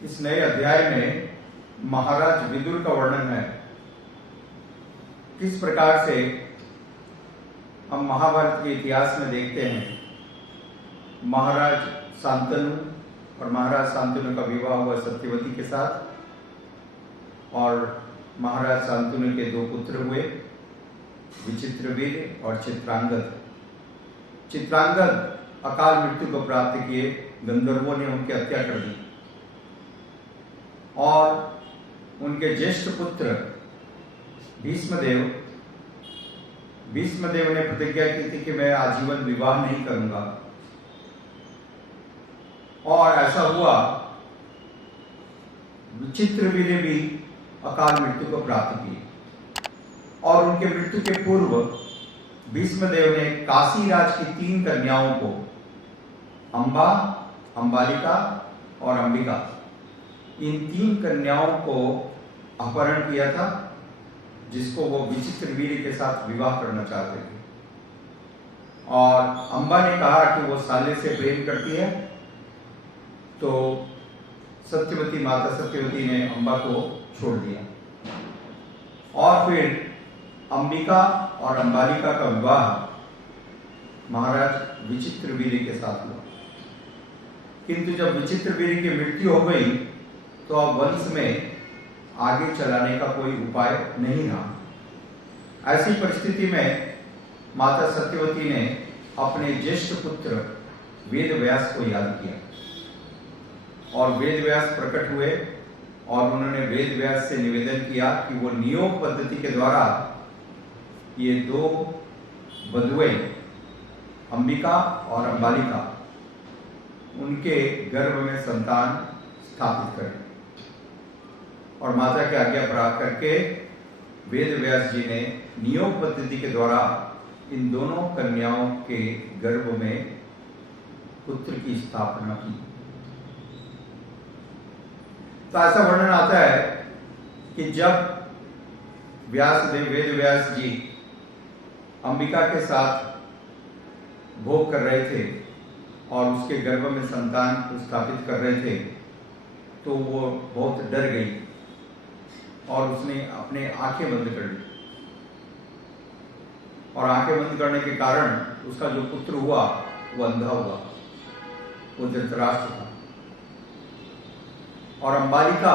इस नए अध्याय में महाराज विदुर का वर्णन है। किस प्रकार से हम महाभारत के इतिहास में देखते हैं महाराज शांतनु और महाराज शांतनु का विवाह हुआ सत्यवती के साथ, और महाराज शांतनु के दो पुत्र हुए, विचित्रवीर्य और चित्रांगद। चित्रांगद अकाल मृत्यु को प्राप्त किए, गंधर्वों ने उनकी हत्या कर दी और उनके ज्येष्ठ पुत्र भीष्मदेव ने प्रतिज्ञा की थी कि मैं आजीवन विवाह नहीं करूंगा, और ऐसा हुआ। विचित्रवीर्य भी अकाल मृत्यु को प्राप्त किए, और उनके मृत्यु के पूर्व भीष्मदेव ने काशीराज की 3 कन्याओं को, अंबा, अंबालिका और अंबिका, इन 3 कन्याओं को अपहरण किया था, जिसको वो विचित्रवीर्य के साथ विवाह करना चाहते थे। और अंबा ने कहा कि वो साले से प्रेम करती है, तो सत्यवती माता सत्यवती ने अंबा को छोड़ दिया, और फिर अंबिका और अंबालिका का विवाह महाराज विचित्रवीर्य के साथ हुआ। किंतु जब विचित्रवीर्य की मृत्यु हो गई तो अब वंश में आगे चलाने का कोई उपाय नहीं रहा। ऐसी परिस्थिति में माता सत्यवती ने अपने ज्येष्ठ पुत्र वेदव्यास को याद किया, और वेदव्यास प्रकट हुए और उन्होंने वेदव्यास से निवेदन किया कि वो नियोग पद्धति के द्वारा ये 2 बधुएं अंबिका और अंबालिका, उनके गर्भ में संतान स्थापित करें। और माता की आज्ञा प्राप्त करके वेदव्यास जी ने नियोग पद्धति के द्वारा इन दोनों कन्याओं के गर्भ में पुत्र की स्थापना की। तो ऐसा वर्णन आता है कि जब वेदव्यास जी अंबिका के साथ भोग कर रहे थे और उसके गर्भ में संतान को स्थापित कर रहे थे, तो वो बहुत डर गई और उसने अपने आंखें बंद कर ली, और आंखें बंद करने के कारण उसका जो पुत्र हुआ वो अंधा हुआ, वो धृतराष्ट्र था। और अंबालिका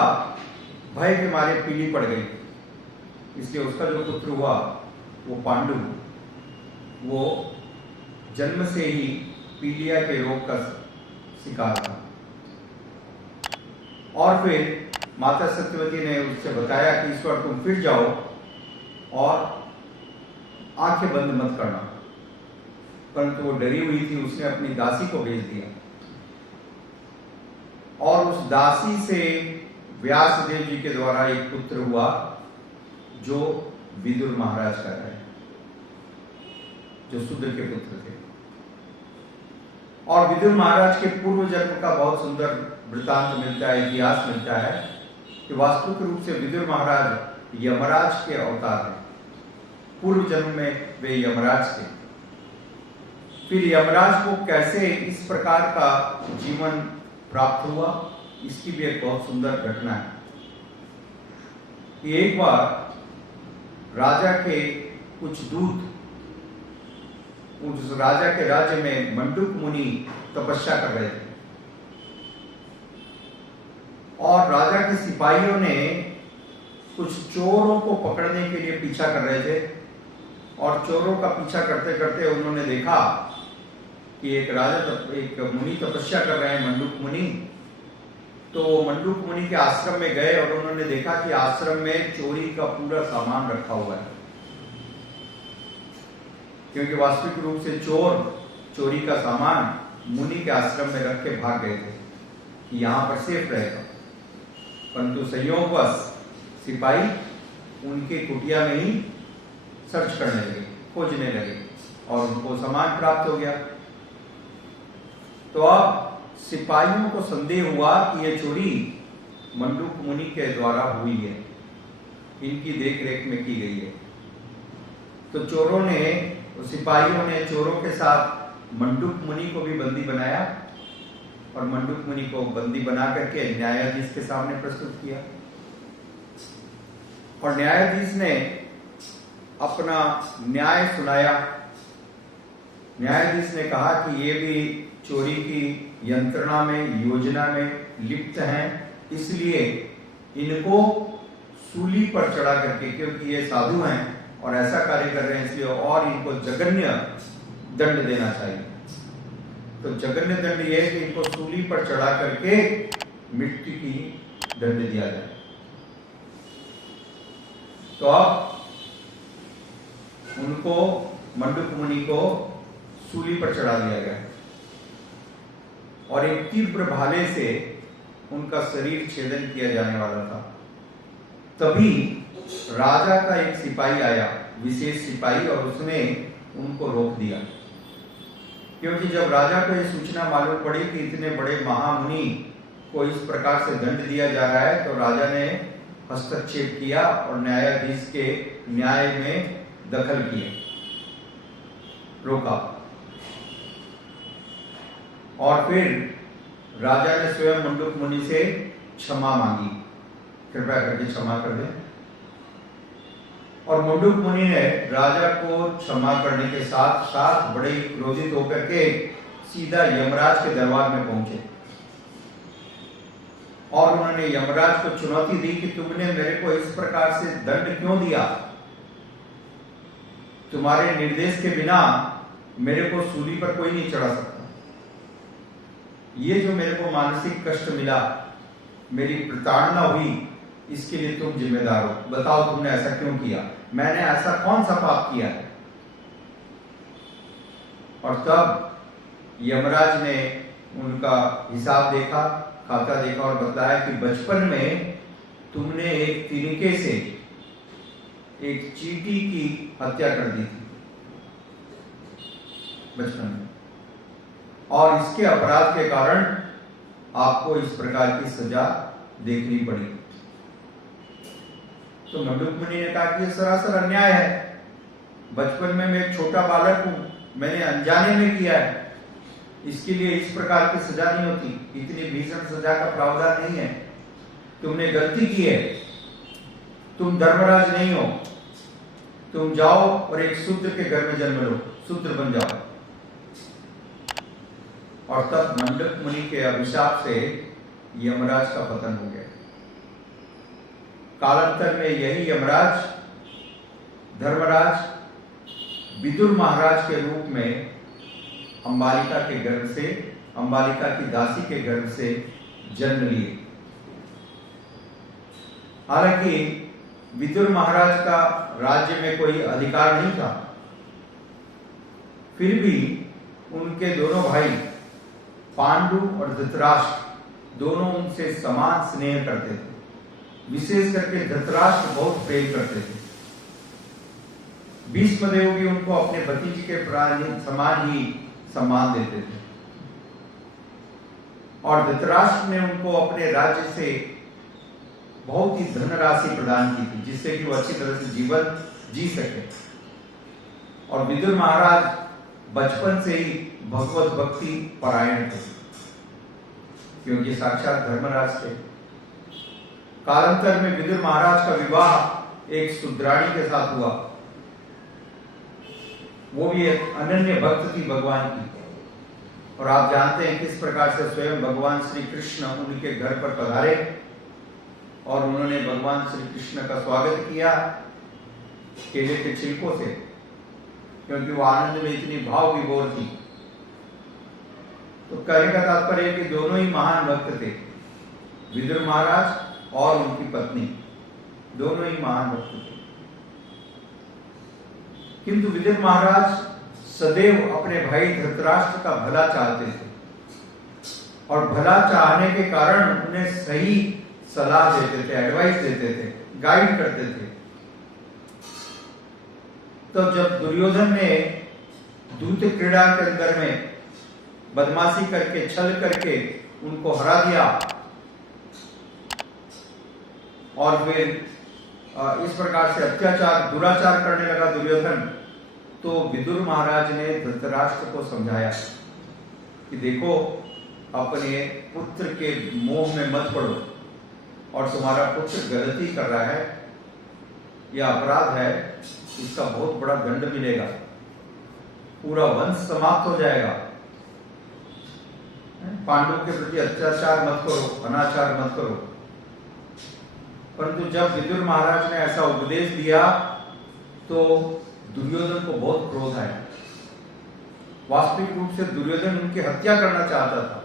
भय के मारे पीली पड़ गई, इसलिए उसका जो पुत्र हुआ वो पांडु, वो जन्म से ही पीलिया के रोग का शिकार था। और फिर माता सत्यवती ने उससे बताया कि ईश्वर तुम फिर जाओ और आंखें बंद मत करना, परंतु वो डरी हुई थी, उसने अपनी दासी को भेज दिया, और उस दासी से व्यासदेव जी के द्वारा एक पुत्र हुआ जो विदुर महाराज का है, जो शूद्र के पुत्र थे। और विदुर महाराज के पूर्व जन्म का बहुत सुंदर वृतांत मिलता है, इतिहास मिलता है कि वास्तविक रूप से विदुर महाराज यमराज के अवतार हैं। पूर्व जन्म में वे यमराज थे। फिर यमराज को कैसे इस प्रकार का जीवन प्राप्त हुआ, इसकी भी एक बहुत सुंदर घटना है कि एक बार राजा के कुछ दूत उस राजा के राज्य में मंडूक मुनि तपस्या कर रहे थे, और राजा के सिपाहियों ने कुछ चोरों को पकड़ने के लिए पीछा कर रहे थे, और चोरों का पीछा करते करते उन्होंने देखा कि एक मुनि तपस्या कर रहे हैं, मंडूक मुनि। तो मंडूक मुनि के आश्रम में गए और उन्होंने देखा कि आश्रम में चोरी का पूरा सामान रखा हुआ है, क्योंकि वास्तविक रूप से चोर चोरी का सामान मुनि के आश्रम में रख के भाग गए थे कि यहां पर सेफ रहेगा। परंतु संयोगवश सिपाही उनके कुटिया में ही सर्च करने लगे, खोजने लगे, और उनको सामान प्राप्त हो गया। तो अब सिपाहियों को संदेह हुआ कि यह चोरी मंडूक मुनि के द्वारा हुई है, इनकी देखरेख में की गई है। तो सिपाहियों ने चोरों के साथ मंडूक मुनि को भी बंदी बनाया, और मंडूक मुनि को बंदी बना करके न्यायाधीश के सामने प्रस्तुत किया। और न्यायाधीश ने अपना न्याय सुनाया। न्यायाधीश ने कहा कि ये भी चोरी की यंत्रणा में, योजना में लिप्त हैं, इसलिए इनको सूली पर चढ़ा करके, क्योंकि ये साधु हैं और ऐसा कार्य कर रहे हैं, इसलिए और इनको जघन्य दंड देना चाहिए। तो जघन्य दंड ये है कि इनको सूली पर चढ़ा करके मृत्यु की दंड दिया जाए। तो अब उनको, मंडूक मुनि को सूली पर चढ़ा दिया गया और एक तीव्र भाले से उनका शरीर छेदन किया जाने वाला था। तभी राजा का एक सिपाही आया, विशेष सिपाही, और उसने उनको रोक दिया। क्योंकि जब राजा को यह सूचना मालूम पड़ी कि इतने बड़े महामुनि को इस प्रकार से दंड दिया जा रहा है, तो राजा ने हस्तक्षेप किया और न्यायाधीश के न्याय में दखल किए, रोका। और फिर राजा ने स्वयं मंडूक मुनि से क्षमा मांगी, कृपया करके क्षमा कर दें। और मंडूक मुनि ने राजा को क्षमा करने के साथ साथ बड़े क्रोधित होकर के सीधा यमराज के दरबार में पहुंचे और उन्होंने यमराज को चुनौती दी कि तुमने मेरे को इस प्रकार से दंड क्यों दिया? तुम्हारे निर्देश के बिना मेरे को सूली पर कोई नहीं चढ़ा सकता। ये जो मेरे को मानसिक कष्ट मिला, मेरी प्रताड़ना हुई, इसके लिए तुम जिम्मेदार हो। बताओ तुमने ऐसा क्यों किया? मैंने ऐसा कौन सा पाप किया है? और तब यमराज ने उनका हिसाब देखा, खाता देखा और बताया कि बचपन में तुमने एक तरीके से एक चींटी की हत्या कर दी थी बचपन में, और इसके अपराध के कारण आपको इस प्रकार की सजा देखनी पड़ी। तो मंडूक मुनि ने कहा कि यह सरासर अन्याय है। बचपन में मैं एक छोटा बालक हूं, मैंने अनजाने में किया है, इसके लिए इस प्रकार की सजा नहीं होती, इतनी भीषण सजा का प्रावधान नहीं है। तुमने गलती की है, तुम धर्मराज नहीं हो, तुम जाओ और एक शूद्र के घर में जन्म लो, शूद्र बन जाओ। और तब मंडूक मुनि के अभिशाप से यमराज का पतन हो गया। कालांतर में यही यमराज धर्मराज विदुर महाराज के रूप में अंबालिका के गर्भ से, अंबालिका की दासी के गर्भ से जन्म लिए। हालांकि विदुर महाराज का राज्य में कोई अधिकार नहीं था, फिर भी उनके दोनों भाई पांडु और धृतराष्ट्र दोनों उनसे समान स्नेह करते थे। विशेष करके धृतराष्ट्र बहुत प्रेम करते थे। भीष्मदेव भी उनको अपने भतीजे के समान ही सम्मान देते थे। और धृतराष्ट्र ने उनको अपने राज्य से बहुत ही धनराशि प्रदान की थी, जिससे कि वो अच्छी तरह से जीवन जी सके। और विदुर महाराज बचपन से ही भगवत भक्ति परायण थे, क्योंकि साक्षात धर्मराज थे। कालांतर में विदुर महाराज का विवाह एक शूद्राणी के साथ हुआ। वो भी एक अनन्य भक्त थी भगवान की। और आप जानते हैं किस प्रकार से स्वयं भगवान श्री कृष्ण उनके घर पर पधारे और उन्होंने भगवान श्री कृष्ण का स्वागत किया केले के छिलकों से, क्योंकि वो आनंद में इतनी भाव विभोर थी। तो कहने का तात्पर्य कि दोनों ही महान भक्त थे, विदुर महाराज और उनकी पत्नी, दोनों ही महान भक्त थे। किंतु विदुर महाराज सदैव अपने भाई धृतराष्ट्र का भला चाहते थे, और भला चाहने के कारण उन्हें सही सलाह देते थे, एडवाइस देते थे, गाइड करते थे। तो जब दुर्योधन ने दूत क्रीड़ा के अंदर में बदमाशी करके, छल करके उनको हरा दिया और फिर इस प्रकार से अत्याचार, दुराचार करने लगा दुर्योधन, तो विदुर महाराज ने धृतराष्ट्र को समझाया कि देखो, अपने पुत्र के मोह में मत पड़ो, और तुम्हारा पुत्र गलती कर रहा है, यह अपराध है, इसका बहुत बड़ा दंड मिलेगा, पूरा वंश समाप्त हो जाएगा। पांडवों के प्रति अत्याचार मत करो, अनाचार मत करो। परंतु जब विदुर महाराज ने ऐसा उपदेश दिया तो दुर्योधन को बहुत क्रोध आया। वास्तविक रूप से दुर्योधन उनकी हत्या करना चाहता था,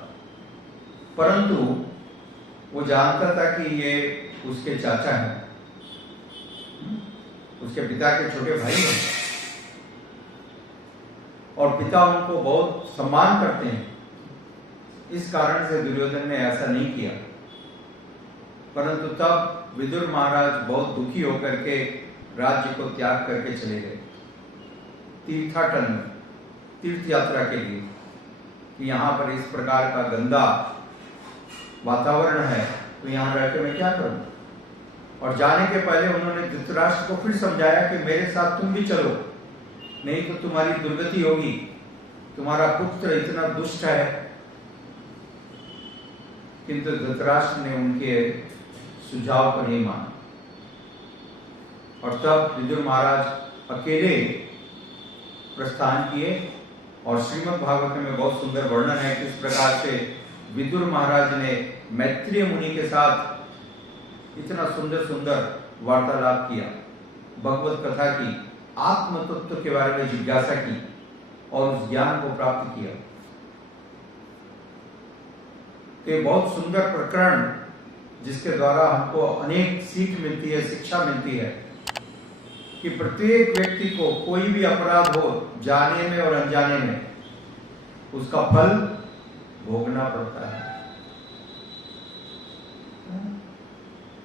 परंतु वो जानता था कि ये उसके चाचा हैं, उसके पिता के छोटे भाई हैं, और पिता उनको बहुत सम्मान करते हैं। इस कारण से दुर्योधन ने ऐसा नहीं किया। परंतु तब विदुर महाराज बहुत दुखी होकर के राज्य को त्याग करके चले गए तीर्थाटन में, तीर्थ यात्रा के लिए, कि यहाँ पर इस प्रकार का गंदा वातावरण है, तो यहाँ रहकर मैं क्या करूं। और जाने के पहले उन्होंने धृतराष्ट्र को फिर समझाया कि मेरे साथ तुम भी चलो, नहीं तो तुम्हारी दुर्गति होगी, तुम्हारा पुत्र इतना दुष्ट है। किंतु धृतराष्ट्र ने उनके सुझाव को नहीं माना, और तब विदुर महाराज अकेले प्रस्थान किए। और श्रीमद् भागवत में बहुत सुंदर वर्णन है किस प्रकार से विदुर महाराज ने मैत्रेय मुनि के साथ इतना सुंदर सुंदर वार्तालाप किया, भगवत कथा की, आत्म तत्व के बारे में जिज्ञासा की और उस ज्ञान को प्राप्त किया। तो बहुत सुंदर प्रकरण जिसके द्वारा हमको अनेक सीख मिलती है, शिक्षा मिलती है कि प्रत्येक व्यक्ति को कोई भी अपराध हो, जाने में और अनजाने में, उसका फल भोगना पड़ता है,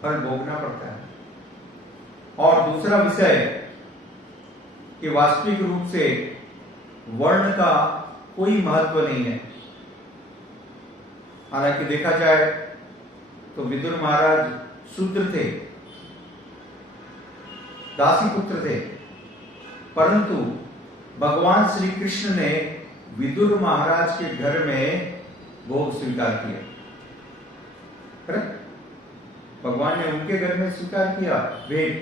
फल भोगना पड़ता है। और दूसरा विषय कि वास्तविक रूप से वर्ण का कोई महत्व नहीं है। हालांकि देखा जाए तो विदुर महाराज शूद्र थे, दासी पुत्र थे, परंतु भगवान श्री कृष्ण ने विदुर महाराज के घर में भोग स्वीकार किया। भगवान ने उनके घर में स्वीकार किया भेद,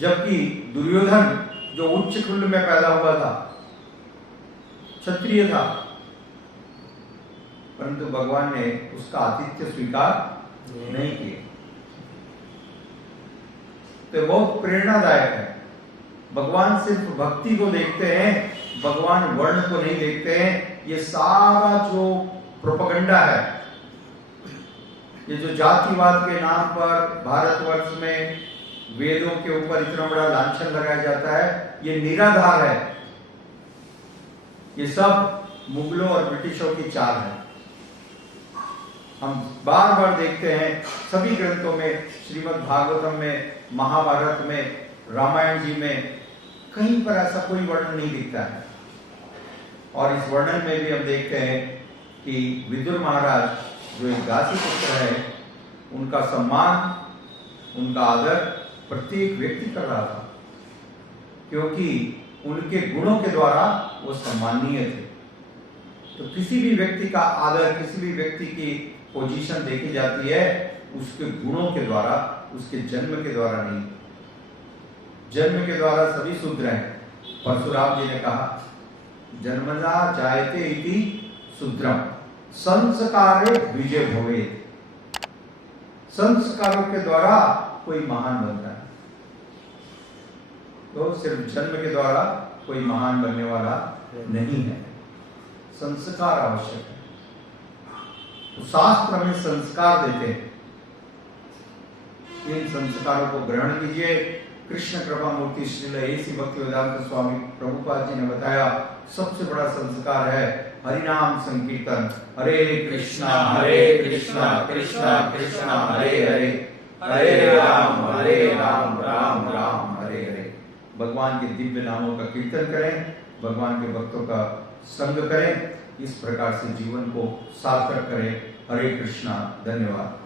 जबकि दुर्योधन जो उच्च कुल में पैदा हुआ था, क्षत्रिय था, परंतु भगवान ने उसका आतिथ्य स्वीकार नहीं किया। तो बहुत प्रेरणादायक है। भगवान सिर्फ भक्ति को देखते हैं, भगवान वर्ण को नहीं देखते हैं। ये सारा जो प्रोपेगेंडा है, ये जो जातिवाद के नाम पर भारतवर्ष में वेदों के ऊपर इतना बड़ा लांछन लगाया जाता है, ये निराधार है। ये सब मुगलों और ब्रिटिशों की चाल है। हम बार बार देखते हैं सभी ग्रंथों में, श्रीमद् भागवतम में, महाभारत में, रामायण जी में, कहीं पर ऐसा कोई वर्णन नहीं दिखता है। और इस वर्णन में भी हम देखते हैं कि विदुर महाराज जो एक दासी पुत्र है, उनका सम्मान, उनका आदर प्रत्येक व्यक्ति कर रहा था, क्योंकि उनके गुणों के द्वारा वो सम्माननीय थे। तो किसी भी व्यक्ति का आदर, किसी भी व्यक्ति की पोजीशन देखी जाती है उसके गुणों के द्वारा, उसके जन्म के द्वारा नहीं। जन्म के द्वारा सभी शूद्र हैं। परशुराम जी ने कहा, जन्मना जायते इति शूद्रम संस्कारे द्विजे भवेत्। संस्कारों के द्वारा कोई महान बनता है। तो सिर्फ जन्म के द्वारा कोई महान बनने वाला नहीं है, संस्कार आवश्यक है। तो शास्त्र हमें संस्कार देते हैं, इन संस्कारों को ग्रहण कीजिए। कृष्ण कृपा मूर्ति श्रील ऐसी भक्तिवेदांत स्वामी प्रभुपाद जी ने बताया, सबसे बड़ा संस्कार है हरिनाम संकीर्तन। हरे कृष्णा कृष्णा कृष्णा हरे हरे, हरे राम राम राम हरे हरे। भगवान के दिव्य नामों का कीर्तन करें, भगवान के भक्तों का संग करें, इस प्रकार से जीवन को सार्थक करें। हरे कृष्णा, धन्यवाद।